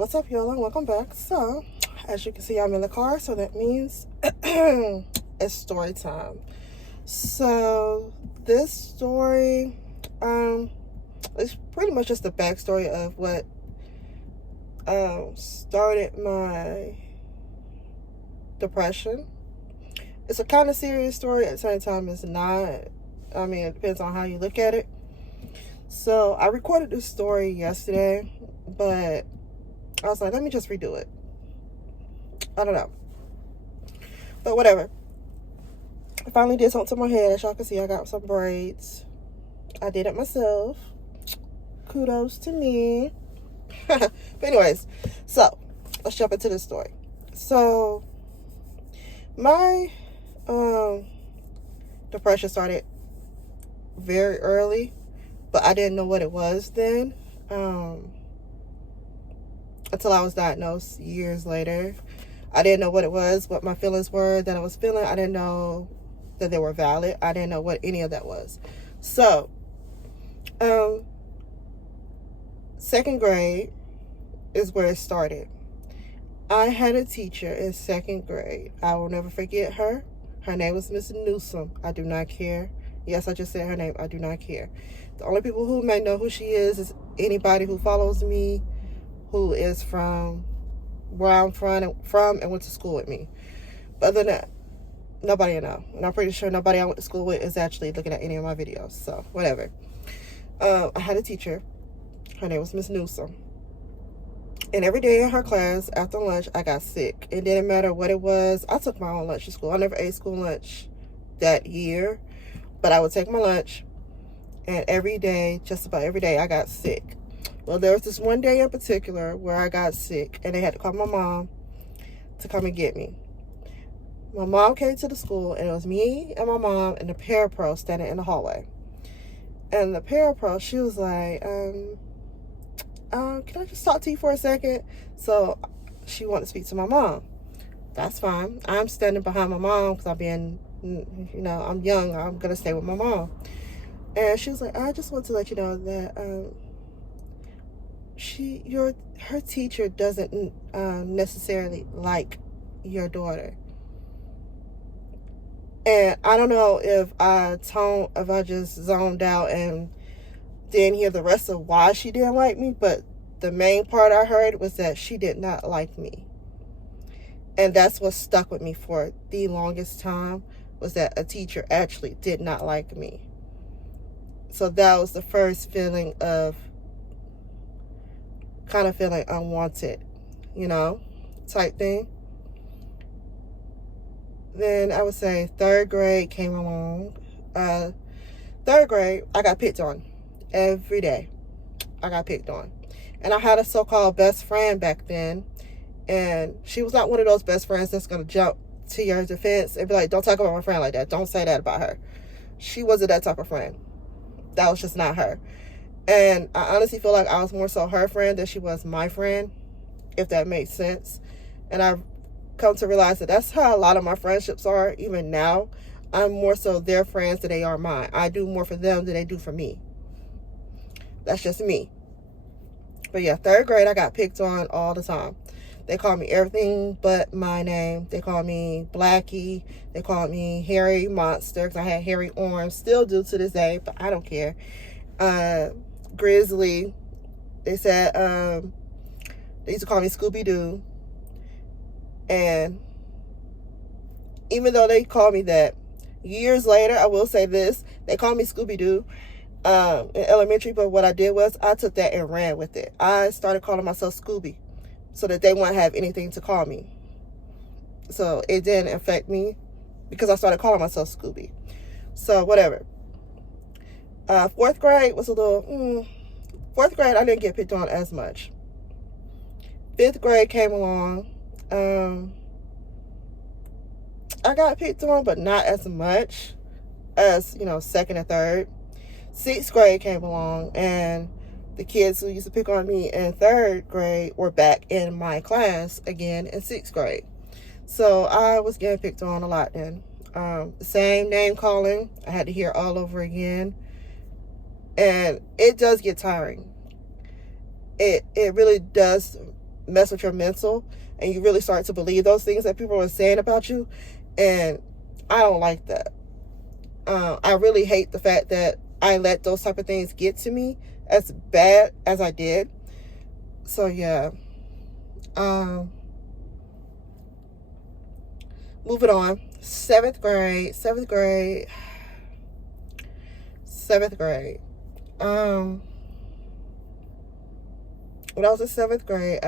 What's up, y'all, and welcome back. So, as you can see, I'm in the car, so that means it's story time. So, this story, it's pretty much just the backstory of what started my depression. It's a kind of serious story, at the same time it's not. I mean, it depends on how you look at it. So, I recorded this story yesterday, but I was like, let me just redo it. I don't know. But whatever. I finally did something to my head. As y'all can see, I got some braids. I did it myself. Kudos to me. But anyways, so let's jump into this story. So my depression started very early, but I didn't know what it was then. Until I was diagnosed years later. I didn't know what it was, what my feelings were that I was feeling. I didn't know that they were valid. I didn't know what any of that was. So, second grade is where it started. I had a teacher in second grade. I will never forget her. Her name was Miss Newsom. I do not care. Yes, I just said her name. I do not care. The only people who may know who she is anybody who follows me, who is from where I'm from and went to school with me. But other than that, nobody I know. And I'm pretty sure nobody I went to school with is actually looking at any of my videos. So, whatever. I had a teacher. Her name was Miss Newsom. And every day in her class, after lunch, I got sick. It didn't matter what it was. I took my own lunch to school. I never ate school lunch that year. But I would take my lunch. And every day, just about every day, I got sick. Well, there was this one day in particular where I got sick, and they had to call my mom to come and get me. My mom came to the school, and it was me and my mom and the parapro standing in the hallway. And the parapro, she was like, can I just talk to you for a second? So she wanted to speak to my mom. That's fine. I'm standing behind my mom because I'm young. I'm going to stay with my mom. And she was like, I just want to let you know that her teacher doesn't necessarily like your daughter. And I don't know if I just zoned out and didn't hear the rest of why she didn't like me, but the main part I heard was that she did not like me. And that's what stuck with me for the longest time, was that a teacher actually did not like me. So that was the first feeling of kind of feeling unwanted, type thing. Then I would say third grade came along. Third grade, I got picked on every day. I got picked on. And I had a so-called best friend back then. And she was not one of those best friends that's going to jump to your defense and be like, don't talk about my friend like that. Don't say that about her. She wasn't that type of friend. That was just not her. And I honestly feel like I was more so her friend than she was my friend, if that makes sense. And I've come to realize that that's how a lot of my friendships are, even now. I'm more so their friends than they are mine. I do more for them than they do for me. That's just me. But yeah, third grade, I got picked on all the time. They called me everything but my name. They called me Blackie. They called me Hairy Monster because I had hairy arms. Still do to this day, but I don't care. Grizzly. They said, they used to call me Scooby-Doo. And even though they called me that, years later, I will say this, they called me Scooby-Doo in elementary, but what I did was I took that and ran with it. I started calling myself Scooby so that they wouldn't have anything to call me. So it didn't affect me because I started calling myself Scooby. So whatever. Fourth grade was a little, fourth grade, I didn't get picked on as much. Fifth grade came along. I got picked on, but not as much as, second and third. Sixth grade came along, and the kids who used to pick on me in third grade were back in my class again in sixth grade. So I was getting picked on a lot then. Same name calling. I had to hear all over again. And it does get tiring. It really does mess with your mental, and you really start to believe those things that people are saying about you. And I don't like that. I really hate the fact that I let those type of things get to me as bad as I did. So yeah. Moving on. Seventh grade. When I was in seventh grade,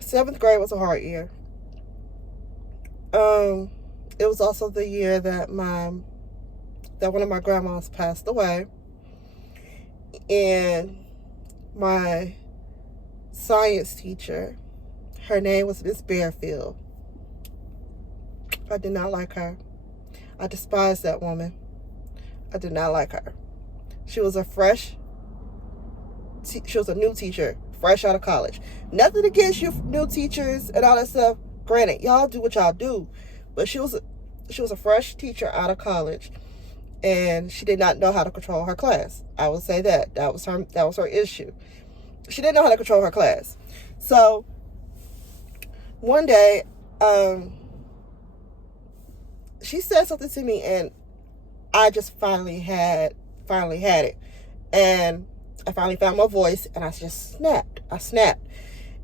seventh grade was a hard year. It was also the year that one of my grandmas passed away, and my science teacher, her name was Miss Bearfield. I did not like her. I despised that woman. I did not like her. She was a new teacher, fresh out of college. Nothing against you new teachers and all that stuff. Granted, y'all do what y'all do, but she was a fresh teacher out of college, and she did not know how to control her class. I would say that was her issue. She didn't know how to control her class. So one day, she said something to me, and I just finally had it, and I finally found my voice, and I just snapped.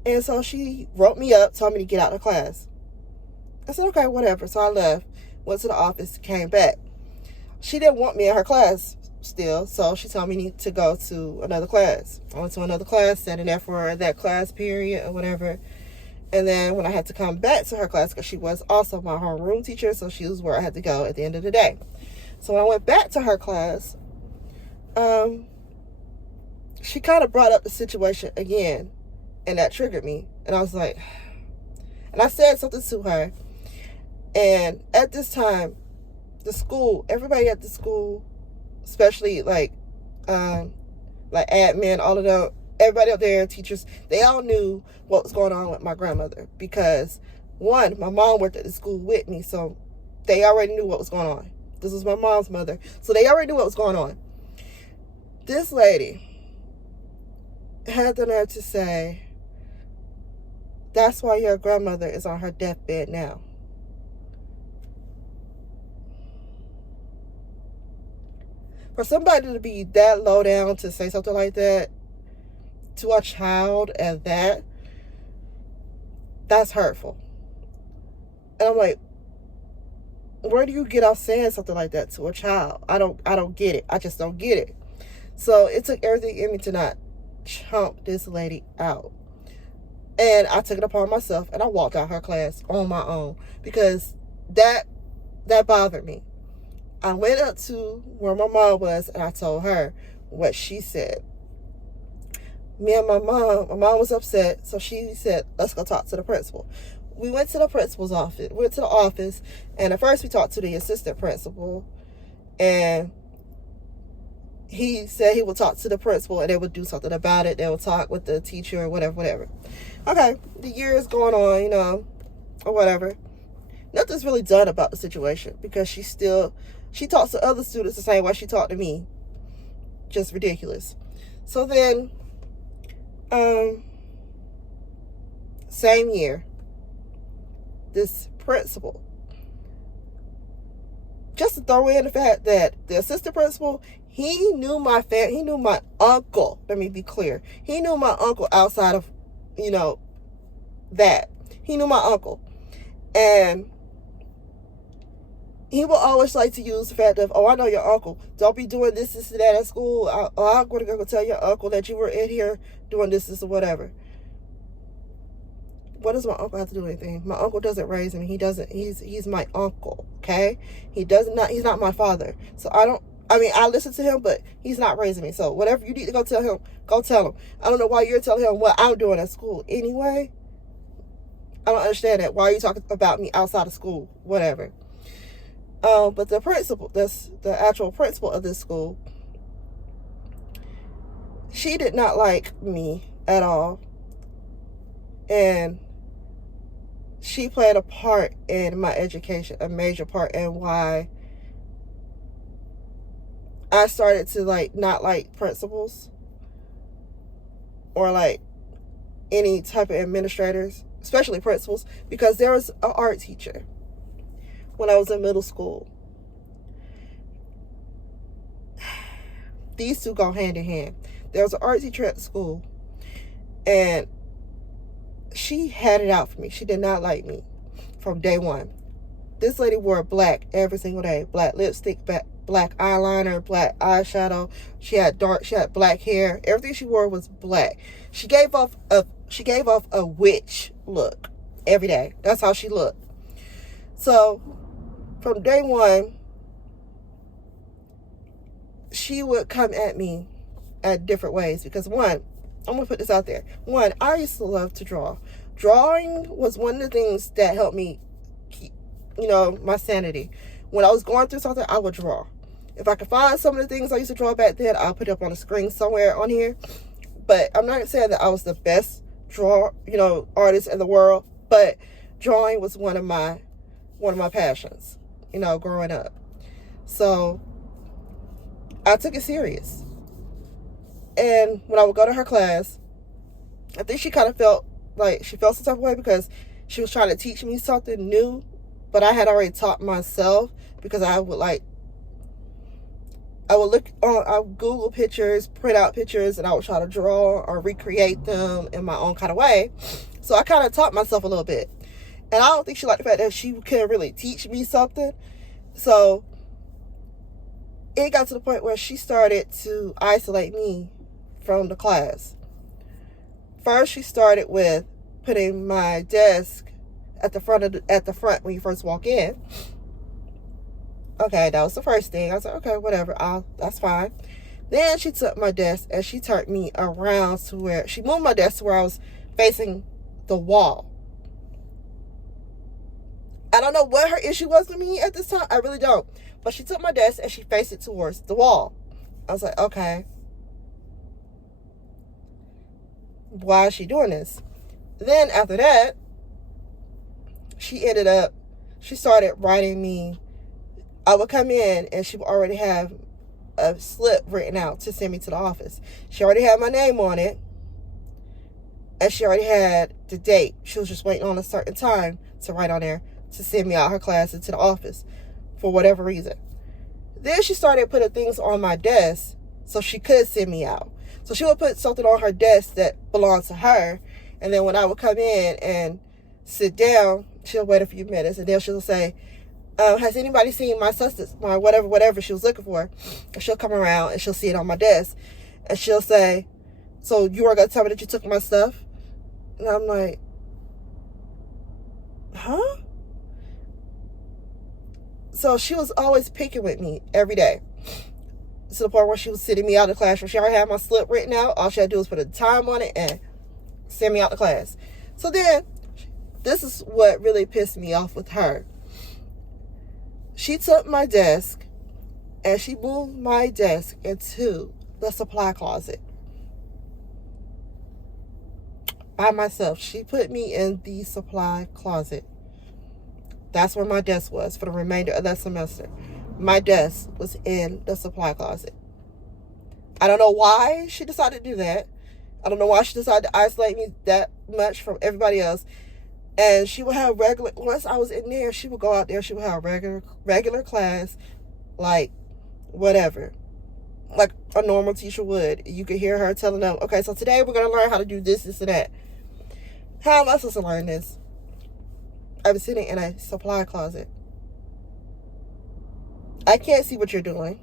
And so she wrote me up, told me to get out of class. I said, okay, whatever. So I left, went to the office, came back. She didn't want me in her class still, so she told me to go to another class. I went to another class, sat in there for that class period or whatever. And then when I had to come back to her class, because she was also my homeroom teacher, so she was where I had to go at the end of the day. So when I went back to her class, she kind of brought up the situation again, and that triggered me. And I was like, and I said something to her. And at this time, everybody at the school, especially like admin, all of them, everybody up there, teachers, they all knew what was going on with my grandmother. Because one, my mom worked at the school with me, so they already knew what was going on. This was my mom's mother, so they already knew what was going on. This lady had the nerve to say, that's why your grandmother is on her deathbed now. For somebody to be that low down to say something like that to a child at that's hurtful. And I'm like, where do you get off saying something like that to a child? I don't get it. I just don't get it. So it took everything in me to not chomp this lady out. And I took it upon myself, and I walked out her class on my own, because that bothered me. I went up to where my mom was, and I told her what she said. Me and my mom was upset, so she said, let's go talk to the principal. We went to the principal's office. We went to the office, and at first we talked to the assistant principal, and he said he would talk to the principal, and they would do something about it. They would talk with the teacher or whatever. Okay, the year is going on, or whatever. Nothing's really done about the situation, because she talks to other students the same way she talked to me. Just ridiculous. So then, same year, this principal, just to throw in the fact that the assistant principal, he knew my uncle. Let me be clear. He knew my uncle outside of, that. He knew my uncle. And he will always like to use the fact of, oh, I know your uncle. Don't be doing this and that at school. I'm going to go tell your uncle that you were in here doing this or whatever. What does my uncle have to do with anything? My uncle doesn't raise me. He's my uncle, okay? He's not my father. So I listen to him, but he's not raising me. So whatever you need to go tell him, go tell him. I don't know why you're telling him what I'm doing at school anyway. I don't understand that. Why are you talking about me outside of school? Whatever. But the principal, the actual principal of this school, she did not like me at all. And she played a part in my education, a major part in why I started to not like principals. or like any type of administrators, especially principals, because there was an art teacher when I was in middle school. These two go hand in hand. There was an art teacher at school, and she had it out for me. She did not like me from day one. This lady wore black every single day. Black lipstick, black eyeliner, black eyeshadow. She had black hair. Everything she wore was black. She gave off a witch look every day. That's how she looked. So from day one, she would come at me at different ways because one, I'm going to put this out there. One, I used to love to draw. Drawing was one of the things that helped me keep, my sanity. When I was going through something, I would draw. If I could find some of the things I used to draw back then, I'll put it up on the screen somewhere on here. But I'm not saying that I was the best artist in the world, but drawing was one of my passions, growing up. So I took it serious. And when I would go to her class, I think she kind of felt like she felt some type of way because she was trying to teach me something new, but I had already taught myself because I would Google pictures, print out pictures, and I would try to draw or recreate them in my own kind of way. So I kind of taught myself a little bit. And I don't think she liked the fact that she couldn't really teach me something. So it got to the point where she started to isolate me from the class. First, she started with putting my desk at the front when you first walk in. Okay, that was the first thing. I was like, okay, whatever. That's fine. Then she took my desk and she turned me around to where she moved my desk to where I was facing the wall. I don't know what her issue was with me at this time. I really don't. But she took my desk and she faced it towards the wall. I was like, okay. Why is she doing this? Then after that, she started writing me. I would come in and she would already have a slip written out to send me to the office. She already had my name on it. And she already had the date. She was just waiting on a certain time to write on there to send me out her class into the office for whatever reason. Then she started putting things on my desk so she could send me out. So she would put something on her desk that belonged to her. And then when I would come in and sit down, she'll wait a few minutes. And then she'll say, has anybody seen my substance, my whatever she was looking for? And she'll come around and she'll see it on my desk. And she'll say, so you are going to tell me that you took my stuff? And I'm like, huh? So she was always picking with me every day. To the point where she was sitting me out of the classroom. She already had my slip written out. All she had to do was put a time on it and send me out the class. So then, this is what really pissed me off with her. She took my desk and she moved my desk into the supply closet. By myself. She put me in the supply closet. That's where my desk was for the remainder of that semester. My desk was in the supply closet. I don't know why she decided to do that. I don't know why she decided to isolate me that much from everybody else. And she would have once I was in there, she would go out there, she would have regular class, like whatever. Like a normal teacher would. You could hear her telling them, okay, so today we're going to learn how to do this, this, and that. How am I supposed to learn this? I was sitting in a supply closet. I can't see what you're doing.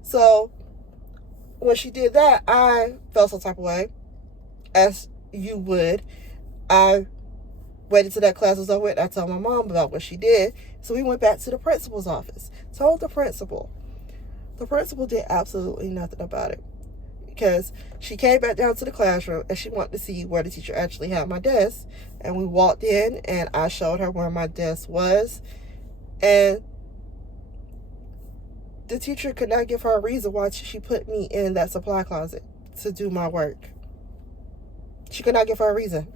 So when she did that, I felt some type of way, as you would. I waited till that class was over. I told my mom about what she did. So we went back to the principal's office. Told the principal. The principal did absolutely nothing about it. Because she came back down to the classroom and she wanted to see where the teacher actually had my desk. And we walked in and I showed her where my desk was. And the teacher could not give her a reason why she put me in that supply closet to do my work. She could not give her a reason.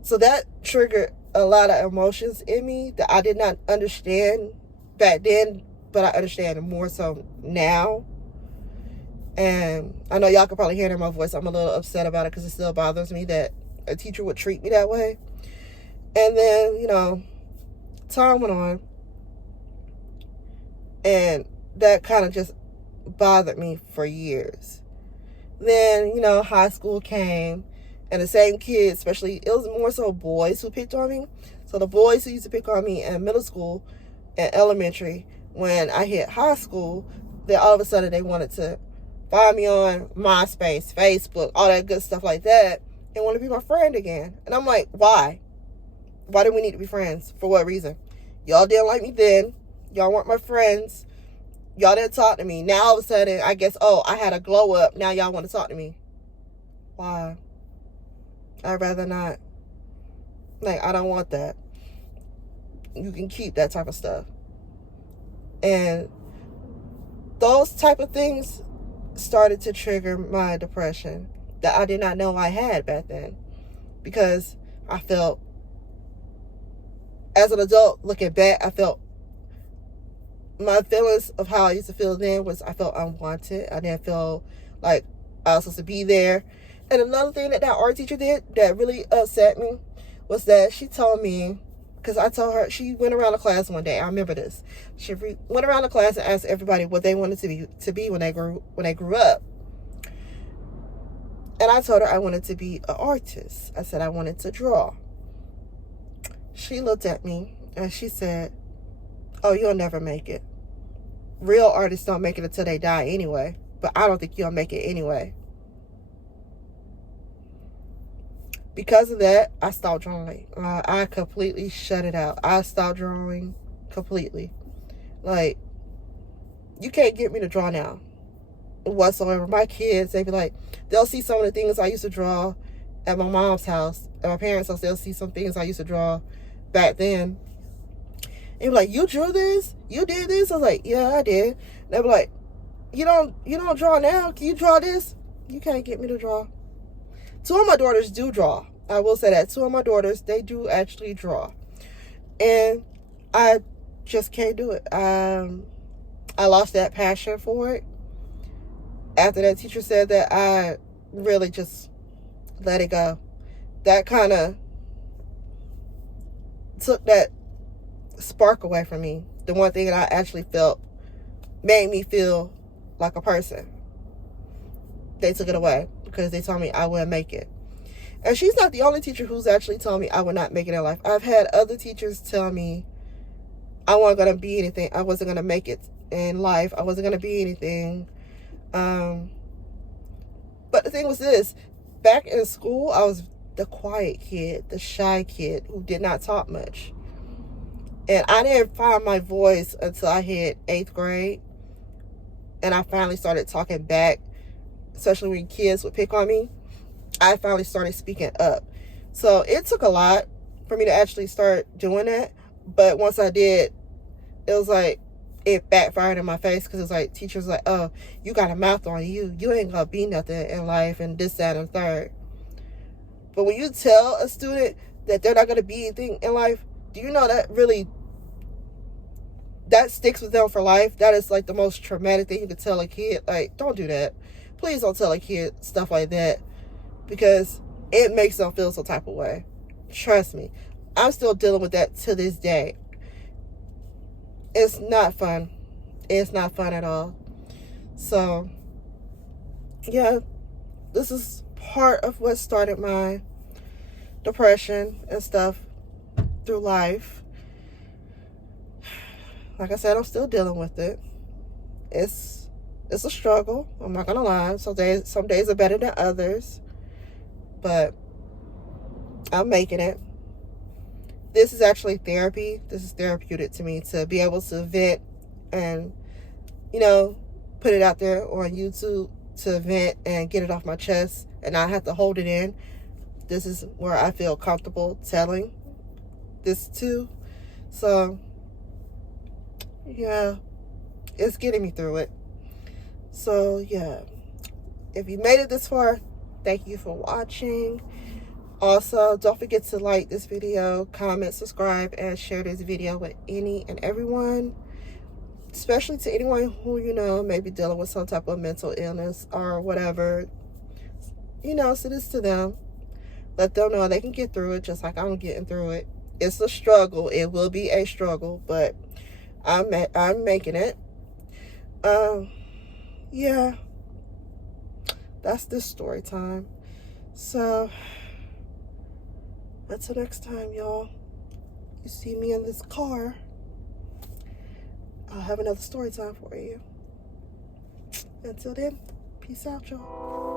So that triggered a lot of emotions in me that I did not understand back then, but I understand more so now. And I know y'all can probably hear it in my voice. I'm a little upset about it because it still bothers me that a teacher would treat me that way. And then, you know, time went on. And that kind of just bothered me for years. Then, you know, high school came. And the same kids, especially, it was more so boys who picked on me. So the boys who used to pick on me in middle school and elementary, when I hit high school, then all of a sudden they wanted to find me on MySpace, Facebook, all that good stuff like that, and want to be my friend again. And I'm like, why? Why do we need to be friends? For what reason? Y'all didn't like me then. Y'all weren't my friends. Y'all didn't talk to me. Now all of a sudden, I guess, oh, I had a glow up. Now y'all want to talk to me. Why? I'd rather not. Like, I don't want that. You can keep that type of stuff. And those type of things started to trigger my depression that I did not know I had back then. Because I felt, as an adult looking back, I felt my feelings of how I used to feel then was I felt unwanted. I didn't feel like I was supposed to be there. And another thing that art teacher did that really upset me was that she told me, because I told her, she went around the class one day. I remember this. She went around the class and asked everybody what they wanted to be when they grew up. And I told her I wanted to be an artist. I said I wanted to draw. She looked at me and she said, "Oh, you'll never make it. Real artists don't make it until they die anyway. But I don't think you'll make it anyway." Because of that, I stopped drawing. I completely shut it out. I stopped drawing completely. Like, you can't get me to draw now whatsoever. My kids, they be like, they'll see some of the things I used to draw at my mom's house, at my parents' house. They'll see some things I used to draw back then. And be like, "You drew this? You did this?" I was like, "Yeah, I did." And they be like, you don't draw now? Can you draw this?" You can't get me to draw. Two of my daughters do draw. I will say that. Two of my daughters, they do actually draw. And I just can't do it. I lost that passion for it. After that teacher said that, I really just let it go. That kind of took that spark away from me. The one thing that I actually felt made me feel like a person. They took it away because they told me I wouldn't make it. And she's not the only teacher who's actually told me I would not make it in life. I've had other teachers tell me I wasn't going to be anything. I wasn't going to make it in life. I wasn't going to be anything. But the thing was this. Back in school, I was the quiet kid, the shy kid who did not talk much. And I didn't find my voice until I hit 8th grade. And I finally started talking back, especially when kids would pick on me. I finally started speaking up. So it took a lot for me to actually start doing that. But once I did, it was like it backfired in my face, because it was like teachers like, "Oh, you got a mouth on you. You ain't gonna be nothing in life," and this, that, and third. But when you tell a student that they're not gonna be anything in life, do you know that really, that sticks with them for life? That is like the most traumatic thing you could tell a kid. Like, don't do that. Please don't tell a kid stuff like that, because it makes them feel some type of way. Trust me. I'm still dealing with that to this day. It's not fun. It's not fun at all. So, yeah, this is part of what started my depression and stuff through life. Like I said, I'm still dealing with it. It's a struggle. I'm not gonna lie. Some days are better than others, but I'm making it. This is actually therapy. This is therapeutic to me, to be able to vent and, put it out there on YouTube, to vent and get it off my chest and not have to hold it in. This is where I feel comfortable telling this to. So, yeah, it's getting me through it. So, yeah, if you made it this far, thank you for watching. Also, don't forget to like this video, comment, subscribe, and share this video with any and everyone. especially to anyone who, you know, may be dealing with some type of mental illness or whatever, you know, send this to them. Let them know they can get through it just like I'm getting through it. It's a struggle. It will be a struggle, but I'm making it. Yeah, that's this story time. So until next time, y'all, you see me in this car, I'll have another story time for you. Until then, peace out, y'all.